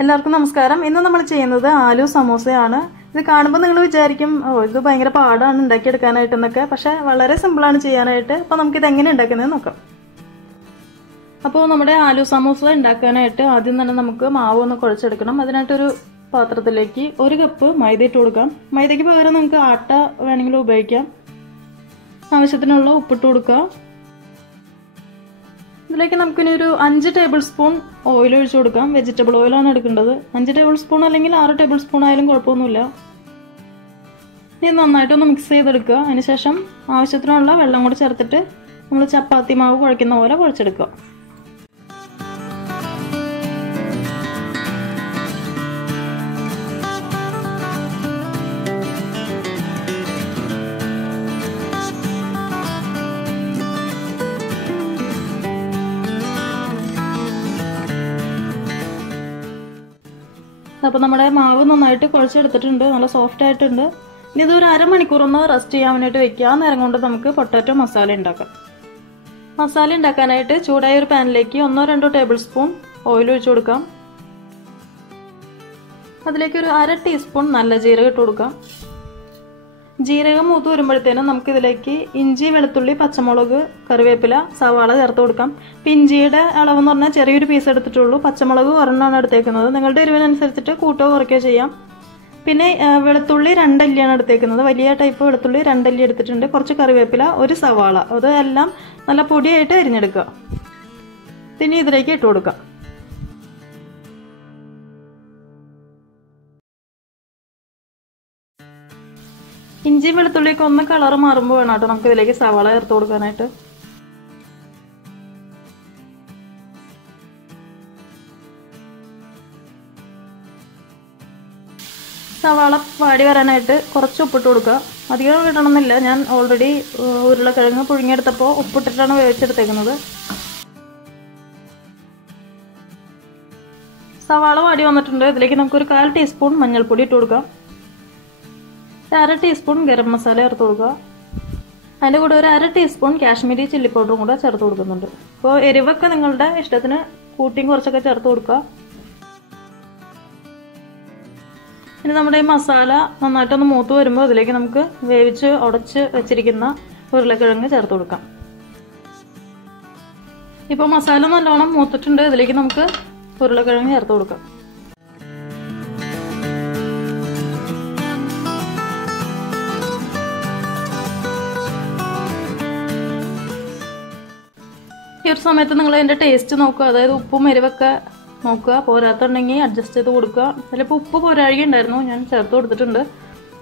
എല്ലാവർക്കും നമസ്കാരം. ഇന്ന് നമ്മൾ ചെയ്യുന്നത് ആലു സമൂസയാണ്. ഇത് കാണുമ്പോൾ നിങ്ങൾ വിചാരിക്കും ഇത് ഭയങ്കര പാടാണ് ഉണ്ടാക്കിയെടുക്കാനായിട്ടെന്നൊക്കെ. പക്ഷെ വളരെ സിമ്പിളാണ് ചെയ്യാനായിട്ട്. അപ്പോൾ നമുക്കിത് എങ്ങനെ ഉണ്ടാക്കുന്നത് നോക്കാം. അപ്പോൾ നമ്മുടെ ആലു സമൂസ ഉണ്ടാക്കാനായിട്ട് ആദ്യം തന്നെ നമുക്ക് മാവ് ഒന്ന് കുഴച്ചെടുക്കണം. അതിനായിട്ടൊരു പാത്രത്തിലേക്ക് 1 കപ്പ് മൈദ ഇട്ട് കൊടുക്കാം. മൈദയ്ക്ക് പകരം നമുക്ക് ആട്ട വേണമെങ്കിലും ഉപയോഗിക്കാം. ആവശ്യത്തിനുള്ള ഉപ്പിട്ട് കൊടുക്കുക. ഇതിലേക്ക് നമുക്കിനി ഒരു 5 ടേബിൾ സ്പൂൺ ഓയിൽ ഒഴിച്ചു കൊടുക്കാം. വെജിറ്റബിൾ ഓയിലാണ് എടുക്കേണ്ടത്. 5 ടേബിൾ സ്പൂൺ അല്ലെങ്കിൽ 6 ടേബിൾ സ്പൂൺ ആയാലും കുഴപ്പമൊന്നുമില്ല. ഇനി നന്നായിട്ടൊന്ന് മിക്സ് ചെയ്തെടുക്കുക. അതിനുശേഷം ആവശ്യത്തിനുള്ള വെള്ളം കൂടി ചേർത്തിട്ട് നമ്മൾ ചപ്പാത്തി മാവ് കുഴയ്ക്കുന്ന പോലെ കുഴച്ചെടുക്കുക. അപ്പോൾ നമ്മുടെ മാവ് നന്നായിട്ട് കുഴച്ചെടുത്തിട്ടുണ്ട്. നല്ല സോഫ്റ്റ് ആയിട്ടുണ്ട്. ഇനി ഇതൊരു അരമണിക്കൂർ ഒന്ന് റെസ്റ്റ് ചെയ്യാൻ വേണ്ടിയിട്ട് വെക്കുക. നേരം കൊണ്ട് നമുക്ക് പൊട്ടാറ്റോ മസാല ഉണ്ടാക്കാം. മസാല ഉണ്ടാക്കാനായിട്ട് ചൂടായ ഒരു പാനിലേക്ക് 1-2 ടേബിൾ സ്പൂൺ ഓയിൽ ഒഴിച്ചു കൊടുക്കാം. അതിലേക്ക് ഒരു 1/2 ടീസ്പൂൺ നല്ല ജീരകം ഇട്ട് കൊടുക്കാം. ജീരകം മൂത്ത് വരുമ്പോഴത്തേനും നമുക്കിതിലേക്ക് ഇഞ്ചി, വെളുത്തുള്ളി, പച്ചമുളക്, കറിവേപ്പില, സവാള ചേർത്ത് കൊടുക്കാം. ഇപ്പം ഇഞ്ചിയുടെ അളവെന്ന് പറഞ്ഞാൽ ചെറിയൊരു പീസ് എടുത്തിട്ടുള്ളൂ. പച്ചമുളക് ഒരെണ്ണമാണ് എടുത്തേക്കുന്നത്. നിങ്ങളുടെ എരിവിനനുസരിച്ചിട്ട് കൂട്ടോ കുറയ്ക്കുകയോ ചെയ്യാം. പിന്നെ വെളുത്തുള്ളി 2 അല്ലിയാണ് എടുത്തേക്കുന്നത്. വലിയ ടൈപ്പ് വെളുത്തുള്ളി 2 അല്ലി എടുത്തിട്ടുണ്ട്. കുറച്ച് കറിവേപ്പില, ഒരു സവാള, അതെല്ലാം നല്ല പൊടിയായിട്ട് അരിഞ്ഞെടുക്കുക. പിന്നെ ഇതിലേക്ക് ഇട്ട് കൊടുക്കാം. ഇഞ്ചി വെളുത്തുള്ളിയൊക്കെ ഒന്ന് കളർ മാറുമ്പോൾ വേണം കേട്ടോ നമുക്ക് ഇതിലേക്ക് സവാള ചേർത്ത് കൊടുക്കാനായിട്ട്. സവാള വാടി വരാനായിട്ട് കുറച്ച് ഉപ്പിട്ട് കൊടുക്കുക. അധികം ഇടണമെന്നില്ല. ഞാൻ ഓൾറെഡി ഉരുളക്കിഴങ്ങ് പുഴുങ്ങിയെടുത്തപ്പോൾ ഉപ്പിട്ടിട്ടാണ് വേവിച്ചെടുത്തേക്കുന്നത്. സവാള വാടി വന്നിട്ടുണ്ട്. ഇതിലേക്ക് നമുക്കൊരു 1/4 ടീസ്പൂൺ മഞ്ഞൾപ്പൊടി ഇട്ട് കൊടുക്കാം. 1/2 ടീസ്പൂൺ ഗരം മസാല ചേർത്ത് കൊടുക്കുക. അതിൻ്റെ കൂടെ ഒരു 1/2 ടീസ്പൂൺ കാശ്മീരി ചില്ലി പൗഡറും കൂടെ ചേർത്ത് കൊടുക്കുന്നുണ്ട്. അപ്പോൾ എരിവൊക്കെ നിങ്ങളുടെ ഇഷ്ടത്തിന് കൂട്ടിയും കുറച്ചൊക്കെ ചേർത്ത് കൊടുക്കുക. ഇനി നമ്മുടെ ഈ മസാല നന്നായിട്ടൊന്ന് മൂത്ത് വരുമ്പോൾ ഇതിലേക്ക് നമുക്ക് വേവിച്ച് ഉടച്ച് വെച്ചിരിക്കുന്ന ഉരുളക്കിഴങ്ങ് ചേർത്ത് കൊടുക്കാം. ഇപ്പോൾ മസാല നല്ലോണം മൂത്തിട്ടുണ്ട്. ഇതിലേക്ക് നമുക്ക് ഉരുളക്കിഴങ്ങ് ചേർത്ത് കൊടുക്കാം. ഈ ഒരു സമയത്ത് നിങ്ങൾ അതിൻ്റെ ടേസ്റ്റ് നോക്കുക. അതായത് ഉപ്പും എരിവൊക്കെ നോക്കുക. പോരാത്തുണ്ടെങ്കിൽ അഡ്ജസ്റ്റ് ചെയ്ത് കൊടുക്കുക. ചിലപ്പോൾ ഉപ്പ് പോരാഴി ഉണ്ടായിരുന്നു, ഞാൻ ചേർത്ത് കൊടുത്തിട്ടുണ്ട്.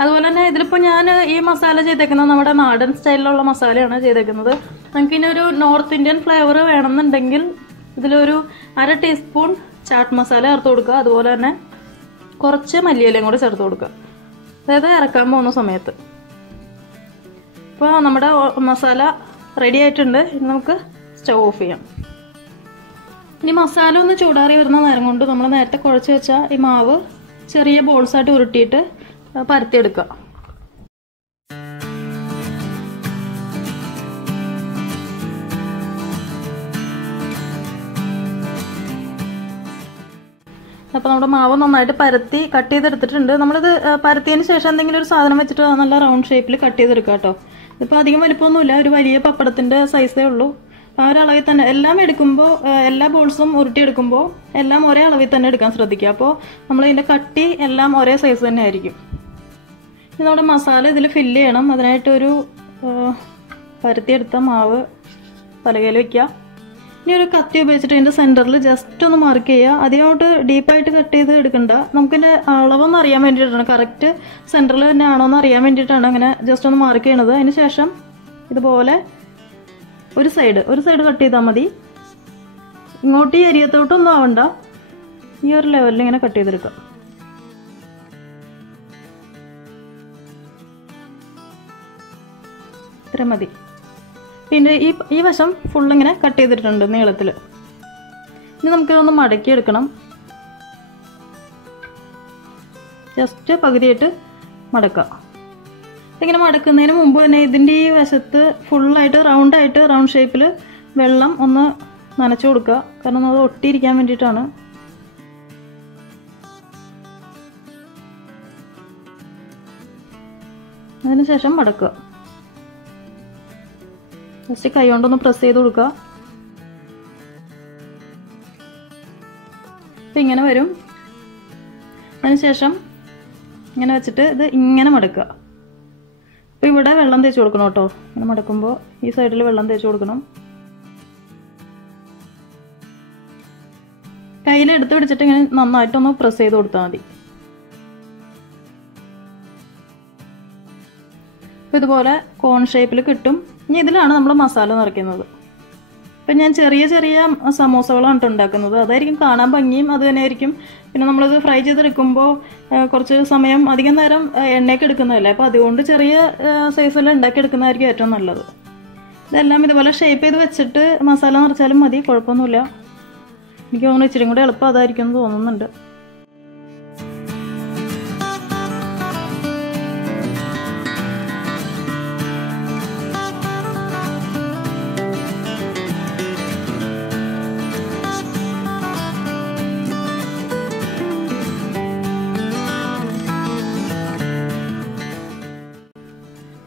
അതുപോലെ തന്നെ ഇതിലിപ്പോൾ ഞാൻ ഈ മസാല ചെയ്തേക്കുന്നത് നമ്മുടെ നാടൻ സ്റ്റൈലിലുള്ള മസാലയാണ് ചെയ്തേക്കുന്നത്. നമുക്കിനി ഒരു നോർത്ത് ഇന്ത്യൻ ഫ്ലേവർ വേണമെന്നുണ്ടെങ്കിൽ ഇതിലൊരു 1/2 ടീസ്പൂൺ ചാട്ട് മസാല ചേർത്ത് കൊടുക്കുക. അതുപോലെ തന്നെ കുറച്ച് മല്ലിയിലയും കൂടി ചേർത്ത് കൊടുക്കുക. അതായത് ഇറക്കാൻ പോകുന്ന സമയത്ത്. ഇപ്പോൾ നമ്മുടെ മസാല റെഡി ആയിട്ടുണ്ട്. ഇനി നമുക്ക് സ്റ്റവ് ഓഫ് ചെയ്യാം. ഇനി മസാല ഒന്ന് ചൂടാറി വരുന്ന നേരം കൊണ്ട് നമ്മൾ നേരത്തെ കുഴച്ച് വെച്ച ഈ മാവ് ചെറിയ ബോൾസായിട്ട് ഉരുട്ടിയിട്ട് പരത്തിയെടുക്കുക. അപ്പോൾ നമ്മുടെ മാവ് നന്നായിട്ട് പരത്തി കട്ട് ചെയ്തെടുത്തിട്ടുണ്ട്. നമ്മളിത് പരത്തിയതിന് ശേഷം എന്തെങ്കിലും ഒരു സാധനം വെച്ചിട്ട് നല്ല റൗണ്ട് ഷേപ്പിൽ കട്ട് ചെയ്തെടുക്കുക കേട്ടോ. ഇപ്പോൾ അധികം വലിപ്പമൊന്നുമില്ല. ഒരു വലിയ പപ്പടത്തിൻ്റെ സൈസേ ഉള്ളൂ. ആ ഒരു അളവിൽ തന്നെ എല്ലാം എടുക്കുമ്പോൾ, എല്ലാ ബോൾസും ഉരുട്ടിയെടുക്കുമ്പോൾ എല്ലാം ഒരേ അളവിൽ തന്നെ എടുക്കാൻ ശ്രദ്ധിക്കുക. അപ്പോൾ നമ്മളതിൻ്റെ കട്ടി എല്ലാം ഒരേ സൈസ് തന്നെ ആയിരിക്കും. ഇനി നമ്മുടെ മസാല ഇതിൽ ഫില്ല് ചെയ്യണം. അതിനായിട്ടൊരു പരത്തിയെടുത്ത മാവ് പലകയിൽ വയ്ക്കുക. ഇനി ഒരു കത്തി ഉപയോഗിച്ചിട്ട് ഇതിൻ്റെ സെൻറ്ററിൽ ജസ്റ്റ് ഒന്ന് മാർക്ക് ചെയ്യുക. അതിനോട്ട് ഡീപ്പായിട്ട് കട്ട് ചെയ്ത് എടുക്കണ്ട. നമുക്കിൻ്റെ അളവൊന്നും അറിയാൻ വേണ്ടിയിട്ടാണ്, കറക്റ്റ് സെൻറ്ററിൽ തന്നെ ആണോ എന്ന് അറിയാൻ വേണ്ടിയിട്ടാണ് അങ്ങനെ ജസ്റ്റ് ഒന്ന് മാർക്ക് ചെയ്യണത്. അതിന് ശേഷം ഇതുപോലെ ഒരു സൈഡ് കട്ട് ചെയ്താൽ മതി. ഇങ്ങോട്ട് ഈ അരിയത്തോട്ടൊന്നും ആവണ്ട. ഈ ഒരു ലെവലിൽ ഇങ്ങനെ കട്ട് ചെയ്തെടുക്കാം. ഇത്ര മതി. പിന്നെ ഈ വശം ഫുള്ളിങ്ങനെ കട്ട് ചെയ്തിട്ടുണ്ട് നീളത്തിൽ. ഇനി നമുക്കിതൊന്ന് മടക്കിയെടുക്കണം. ജസ്റ്റ് പകുതിയായിട്ട് മടക്കാം. ഇങ്ങനെ മടക്കുന്നതിന് മുമ്പ് തന്നെ ഇതിൻ്റെ ഈ വശത്ത് ഫുള്ളായിട്ട് റൗണ്ട് ഷേപ്പിൽ വെള്ളം ഒന്ന് നനച്ചു കൊടുക്കുക. കാരണം അത് ഒട്ടിയിരിക്കാൻ വേണ്ടിയിട്ടാണ്. അതിനുശേഷം മടക്കുക. ജസ്റ്റ് കൈ കൊണ്ടൊന്ന് പ്രസ് ചെയ്ത് കൊടുക്കുക. അപ്പം ഇങ്ങനെ വരും. അതിനുശേഷം ഇങ്ങനെ വെച്ചിട്ട് ഇത് ഇങ്ങനെ മടക്കുക. അപ്പോൾ ഇവിടെ വെള്ളം തേച്ച് കൊടുക്കണം കേട്ടോ. ഇങ്ങനെ മടക്കുമ്പോൾ ഈ സൈഡിൽ വെള്ളം തേച്ച് കൊടുക്കണം. കയ്യിൽ എടുത്ത് പിടിച്ചിട്ട് ഇങ്ങനെ നന്നായിട്ടൊന്ന് പ്രസ് ചെയ്ത് കൊടുത്താൽ മതി. അപ്പോൾ ഇതുപോലെ കോൺ ഷേപ്പിൽ കിട്ടും. ഇനി ഇതിലാണ് നമ്മൾ മസാല നിറയ്ക്കുന്നത്. ഇപ്പം ഞാൻ ചെറിയ ചെറിയ സമോസകളാണ് ഉണ്ടാക്കുന്നത്. അതായിരിക്കും കാണാൻ ഭംഗിയും അത് തന്നെ ആയിരിക്കും. പിന്നെ നമ്മളിത് ഫ്രൈ ചെയ്തെടുക്കുമ്പോൾ കുറച്ച് സമയം അധികം നേരം എണ്ണയൊക്കെ എടുക്കുന്നതല്ലേ. അപ്പോൾ അതുകൊണ്ട് ചെറിയ സൈസിൽ ഉണ്ടാക്കിയെടുക്കുന്നതായിരിക്കും ഏറ്റവും നല്ലത്. ഇതെല്ലാം ഇതുപോലെ ഷേപ്പ് ചെയ്ത് വെച്ചിട്ട് മസാല നിറച്ചാലും മതി, കുഴപ്പമൊന്നുമില്ല. എനിക്ക് തോന്നുന്നു ഇച്ചിരി കൂടെ എളുപ്പം അതായിരിക്കും എന്ന് തോന്നുന്നുണ്ട്.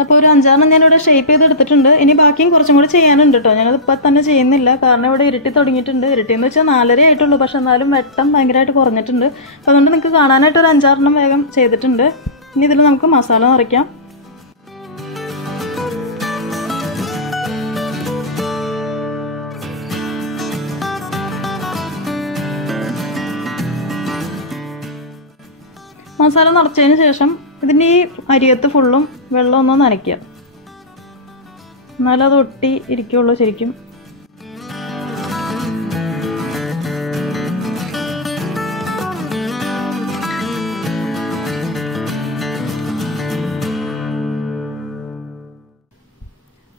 അപ്പോൾ ഒരു 5-6 ഞാനിവിടെ ഷേപ്പ് ചെയ്തെടുത്തിട്ടുണ്ട്. ഇനി ബാക്കിയും കുറച്ചും കൂടി ചെയ്യാനുണ്ട് കേട്ടോ. ഞാനത് ഇപ്പം തന്നെ ചെയ്യുന്നില്ല, കാരണം ഇവിടെ ഇരുട്ടി തുടങ്ങിയിട്ടുണ്ട്. ഇരുട്ടിയെന്ന് വെച്ചാൽ 4:30 ആയിട്ടുള്ളൂ. പക്ഷെ എന്നാലും വെട്ടം ഭയങ്കരമായിട്ട് കുറഞ്ഞിട്ടുണ്ട്. അപ്പോൾ അതുകൊണ്ട് നിങ്ങൾക്ക് കാണാനായിട്ട് ഒരു 5-6 വേഗം ചെയ്തിട്ടുണ്ട്. ഇനി ഇതിൽ നമുക്ക് മസാല നിറയ്ക്കാം. മസാല നിറച്ചതിന് ശേഷം ഇതിൻ്റെ ഈ അരിയത്ത് ഫുള്ളും വെള്ളം ഒന്ന് നനയ്ക്കുക. എന്നാലും അത് ഒട്ടി ഇരിക്കുള്ളൂ ശരിക്കും.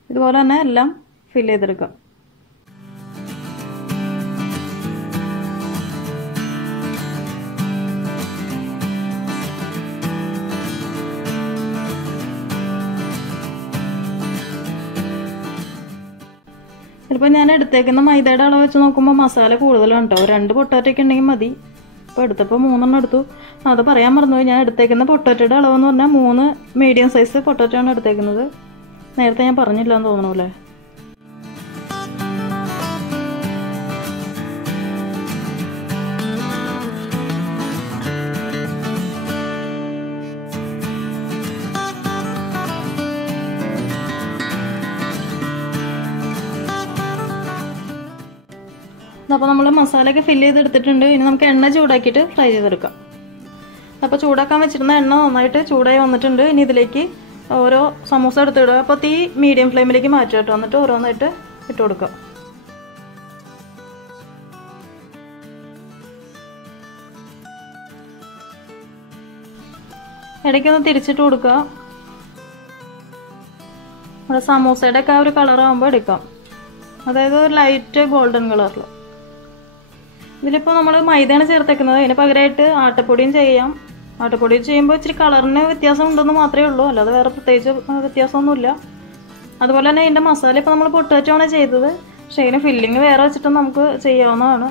ഇതുപോലെ തന്നെ എല്ലാം ഫില്ല് ചെയ്തെടുക്കാം. ചിലപ്പോൾ ഞാൻ എടുത്തേക്കുന്ന മൈദയുടെ അളവ് വെച്ച് നോക്കുമ്പോൾ മസാല കൂടുതലാണ് കേട്ടോ. 2 പൊട്ടാറ്റൊക്കെ ഉണ്ടെങ്കിൽ മതി. ഇപ്പോൾ എടുത്തപ്പോൾ 3 എടുത്തു. അത് പറയാൻ മറന്നുപോയി. ഞാൻ എടുത്തേക്കുന്ന പൊട്ടാറ്റയുടെ അളവെന്ന് പറഞ്ഞാൽ 3 മീഡിയം സൈസ് പൊട്ടാറ്റോ ആണ് എടുത്തേക്കുന്നത്. നേരത്തെ ഞാൻ പറഞ്ഞില്ല എന്ന് തോന്നണു അല്ലേ. അപ്പോൾ നമ്മൾ മസാലയൊക്കെ ഫില്ല് ചെയ്തെടുത്തിട്ടുണ്ട്. ഇനി നമുക്ക് എണ്ണ ചൂടാക്കിയിട്ട് ഫ്രൈ ചെയ്തെടുക്കാം. അപ്പോൾ ചൂടാക്കാൻ വെച്ചിരുന്ന എണ്ണ നന്നായിട്ട് ചൂടായി വന്നിട്ടുണ്ട്. ഇനി ഇതിലേക്ക് ഓരോ സമൂസ എടുത്തിടുക. അപ്പോൾ തീ മീഡിയം ഫ്ലെയിമിലേക്ക് മാറ്റുക കേട്ടോ. എന്നിട്ട് ഓരോന്നായിട്ട് ഇട്ട് കൊടുക്കുക. ഇടയ്ക്കൊന്ന് തിരിച്ചിട്ട് കൊടുക്കുക. നമ്മുടെ സമൂസയുടെ ഒക്കെ ആ ഒരു കളറാകുമ്പോൾ എടുക്കാം. അതായത് ഒരു ലൈറ്റ് ഗോൾഡൻ കളറിൽ. ഇതിലിപ്പോൾ നമ്മൾ മൈദയാണ് ചേർത്തേക്കുന്നത്. അതിന് പകരമായിട്ട് ആട്ടപ്പൊടിയും ചെയ്യാം. ആട്ടപ്പൊടി ചെയ്യുമ്പോൾ ഇച്ചിരി കളറിന് വ്യത്യാസം ഉണ്ടെന്ന് മാത്രമേ ഉള്ളൂ, അല്ലാതെ വേറെ പ്രത്യേകിച്ച് വ്യത്യാസമൊന്നുമില്ല. അതുപോലെ തന്നെ ഇതിൻ്റെ മസാല ഇപ്പോൾ നമ്മൾ പൊട്ടാറ്റോ ആണ് ചെയ്തത്. പക്ഷേ ഇതിന് ഫില്ലിങ് വേറെ വെച്ചിട്ട് നമുക്ക് ചെയ്യാവുന്നതാണ്.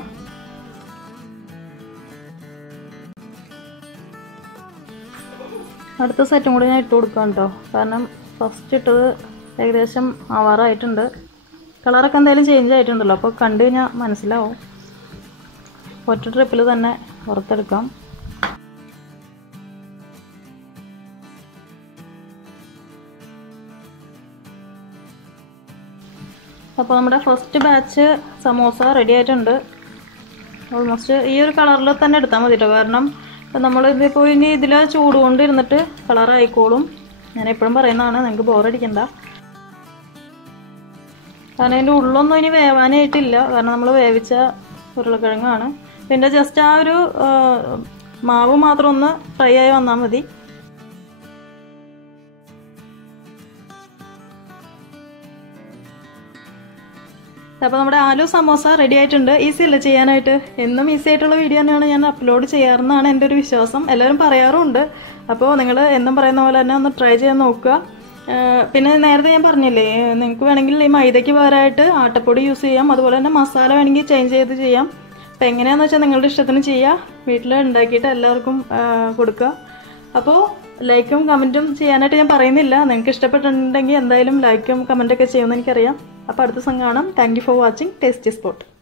അടുത്ത സെറ്റും കൂടി ഞാൻ ഇട്ട് കൊടുക്കാം കേട്ടോ. കാരണം ഫസ്റ്റ് ഇട്ടത് ഏകദേശം ആവാറായിട്ടുണ്ട്. കളറൊക്കെ എന്തായാലും ചേഞ്ച് ആയിട്ടുണ്ടല്ലോ. അപ്പോൾ കണ്ടു കഴിഞ്ഞാൽ മനസ്സിലാവും. ഒറ്റ ട്രിപ്പിൽ തന്നെ വറുത്തെടുക്കാം. അപ്പോൾ നമ്മുടെ ഫസ്റ്റ് ബാച്ച് സമോസ റെഡി ആയിട്ടുണ്ട്. ഓൾമോസ്റ്റ് ഈ ഒരു കളറിൽ തന്നെ എടുത്താൽ മതി കേട്ടോ. കാരണം നമ്മളിതിപ്പോൾ ഇനി ഇതിൽ ചൂട് കൊണ്ട് ഇരുന്നിട്ട് കളറായിക്കോളും. ഞാൻ എപ്പോഴും പറയുന്നതാണ്, നിങ്ങൾക്ക് ബോറടിക്കണ്ട. കാരണം അതിൻ്റെ ഉള്ളൊന്നും ഇനി വേവാനായിട്ടില്ല. കാരണം നമ്മൾ വേവിച്ച ഉരുളക്കിഴങ്ങാണ്. പിന്നെ ജസ്റ്റ് ആ ഒരു മാവ് മാത്രം ഒന്ന് ഫ്രൈ ആയി വന്നാൽ മതി. അപ്പോൾ നമ്മുടെ ആലു സമോസ റെഡി ആയിട്ടുണ്ട്. ഈസി അല്ലേ ചെയ്യാനായിട്ട്? എന്നും ഈസി ആയിട്ടുള്ള വീഡിയോ തന്നെയാണ് ഞാൻ അപ്ലോഡ് ചെയ്യാറെന്നാണ് എൻ്റെ ഒരു വിശ്വാസം. എല്ലാവരും പറയാറുമുണ്ട്. അപ്പോൾ നിങ്ങൾ എന്നും പറയുന്ന പോലെ തന്നെ ഒന്ന് ട്രൈ ചെയ്യാൻ നോക്കുക. പിന്നെ നേരത്തെ ഞാൻ പറഞ്ഞില്ലേ, നിങ്ങൾക്ക് വേണമെങ്കിൽ ഈ മൈദയ്ക്ക് പകരമായിട്ട് ആട്ടപ്പൊടി യൂസ് ചെയ്യാം. അതുപോലെ തന്നെ മസാല വേണമെങ്കിൽ ചേഞ്ച് ചെയ്ത് ചെയ്യാം. അപ്പോൾ എങ്ങനെയാണെന്ന് വെച്ചാൽ നിങ്ങളുടെ ഇഷ്ടത്തിന് ചെയ്യുക. വീട്ടിൽ ഉണ്ടാക്കിയിട്ട് എല്ലാവർക്കും കൊടുക്കുക. അപ്പോൾ ലൈക്കും കമൻറ്റും ചെയ്യാനായിട്ട് ഞാൻ പറയുന്നില്ല. നിങ്ങൾക്ക് ഇഷ്ടപ്പെട്ടിട്ടുണ്ടെങ്കിൽ എന്തായാലും ലൈക്കും കമൻറ്റൊക്കെ ചെയ്യുമെന്ന് എനിക്കറിയാം. അപ്പോൾ അടുത്ത ദിവസം കാണാം. Thank you for watching tasty spot.